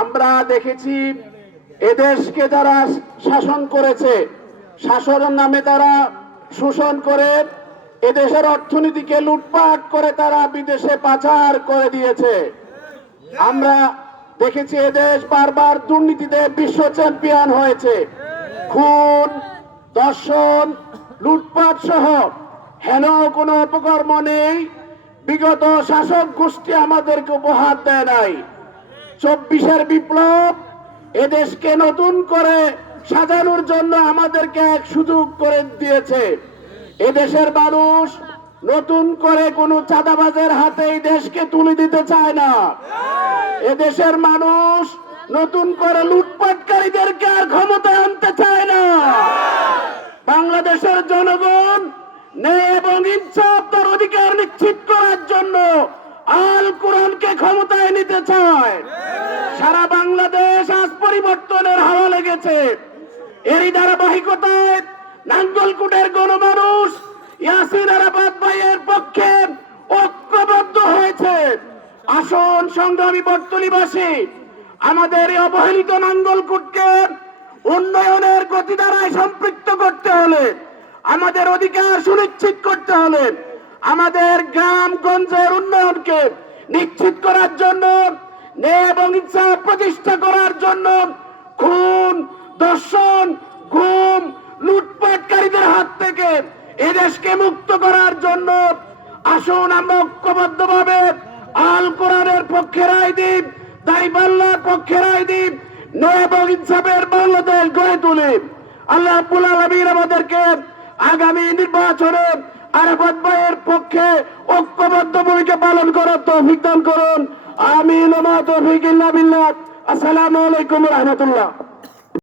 আমরা দেখেছি এদেশকে যারা শাসন করেছে, শাসনের নামে তারা শোষণ করে এদেশের অর্থনীতিকে লুটপাট করে তারা বিদেশে পাচার করে দিয়েছে। আমরা দেখেছি এদেশ বারবার দুর্নীতিতে বিশ্ব চ্যাম্পিয়ন হয়েছে। খুন, দর্শন, লুটপাট সহ হেন কোনো অপকর্ম নেই বিগত শাসক গোষ্ঠী আমাদেরকে উপহার দেয় নাই। 24-এর বিপ্লব এদেশকে নতুন করে সাজানোর জন্য আমাদেরকে এক সুযোগ করে দিয়েছে। এদেশের মানুষ নতুন করে কোনো চাঁদাবাজের হাতে এই দেশকে তুলে দিতে চায় না। এদেশের মানুষ নতুন করে লুটপাটকারীদেরকে আর ক্ষমতায় আনতে চায় না। বাংলাদেশের জনগণ ন্যায় এবং ইনসাফ তার অধিকার নিশ্চিত করার জন্য আল কোরআনকে ক্ষমতায় নিতে চায়। সারা বাংলাদেশ আজ পরিবর্তনের হাওয়া লেগেছে। এরই ধারাবাহিকতায় নাঙ্গলকোটের গণমানুষ ইয়াসির আরাফাত ভাইয়ের পক্ষে ঐক্যবদ্ধ হয়েছে। আসন সংগ্রামী বটতলীবাসী, আমাদের এই অবহেলিত নাঙ্গলকোটকে উন্নয়নের গতিধারায় সম্পৃক্ত করতে হলে, আমাদের অধিকার সুনিশ্চিত করতে হলে, আমাদের গ্রামগঞ্জের উন্নয়নকে নিশ্চিত করার জন্য, ন্যায় এবং ইনসাফ প্রতিষ্ঠা করার জন্য, খুন, দর্শন, গুম, লুটপাটকারীদের হাত থেকে এদেশকে মুক্ত করার জন্য আসুন আমরা ঐক্যবদ্ধভাবে আল কোরআনের পক্ষে রায় দিই, দাঁড়িপাল্লার পক্ষে রায় দিই, ন্যায় এবং ইনসাফের বাংলাদেশ গড়ে তুলি। আল্লাহ রাব্বুল আলামিন আমাদেরকে আগামী নির্বাচনে আরাফাত ভাইয়ের পক্ষে ঐক্যবদ্ধ ভূমিকা পালন করার তৌফিক দান করুন। আমিন ওয়া মা তৌফিক ইল্লা বিল্লাহ। আসসালামু আলাইকুম ওয়া রাহমাতুল্লাহ।